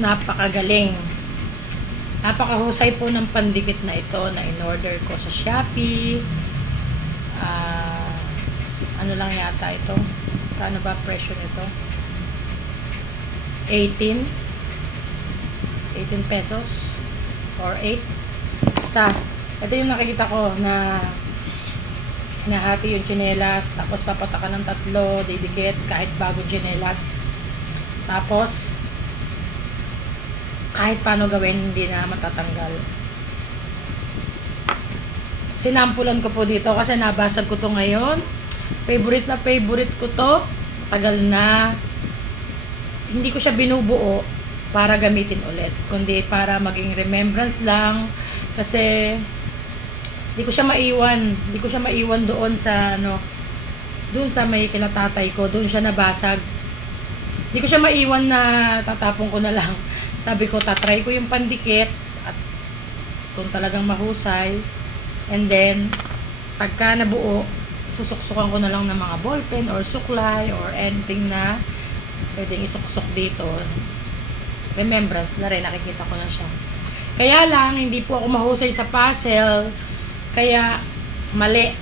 napakagaling. Napakahusay po ng pandikit na ito na in-order ko sa Shopee. Ano lang yata ito? Kano ba presyo nito? 18 pesos or 8. Basta, ito yung nakikita ko na hinahati yung tsinelas, tapos papatakan ng 3, didikit kahit bagong tsinelas. Tapos kahit paano gawin, hindi na matatanggal. Sinampulan ko po dito kasi nabasag ko to ngayon. Favorite na favorite ko to. Tagal na. Hindi ko siya binubuo para gamitin ulit, kundi para maging remembrance lang. Kasi hindi ko siya maiwan doon sa doon sa may kinatatay ko, doon siya nabasag. Hindi ko siya maiwan na tatapon ko na lang. Sabi ko, tatry ko yung pandikit at kung talagang mahusay, and then pagka nabuo, susuksukan ko na lang ng mga ballpen or suklay or anything na pwedeng isuksok dito. Remembrance na rin, nakikita ko na siya. Kaya lang, hindi po ako mahusay sa puzzle. Kaya, mali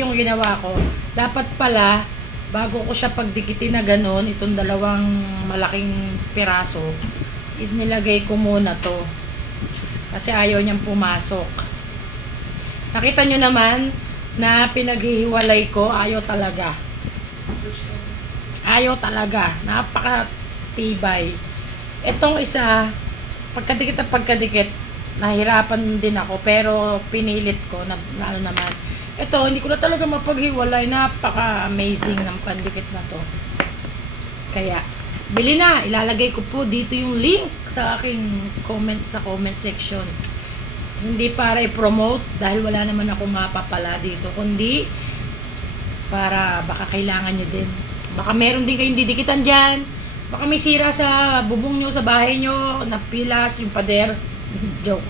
yung ginawa ko. Dapat pala, bago ko siya pagdikitin na ganun, itong dalawang malaking piraso, inilagay ko muna to. Kasi ayaw niyang pumasok. Nakita nyo naman na pinaghihiwalay ko, ayaw talaga. Ayaw talaga. Napakatibay. Itong isa, pagkadikit, nahirapan din ako, pero pinilit ko na ano naman. Ito, hindi ko na talaga mapaghiwalay. Napaka-amazing ng pandikit na to. Kaya, bili na. Ilalagay ko po dito yung link sa aking comment section. Hindi para i-promote dahil wala naman ako mapapala dito, kundi para baka kailangan nyo din. Baka meron din kayong didikitan dyan. Baka may sira sa bubong nyo, sa bahay nyo, napilas yung pader. Joke.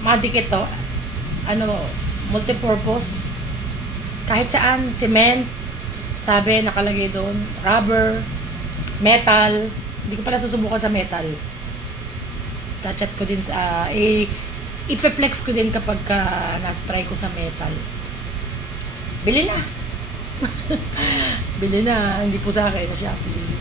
Madikit to. Multipurpose. Kahit saan, cement. Sabi, nakalagay doon. Rubber. Metal. Hindi ko pala susubukan sa metal. Chat ko din sa ipeplex ko din kapag na-try ko sa metal. Bili na. Bili na, hindi po sa akin sa Shopee.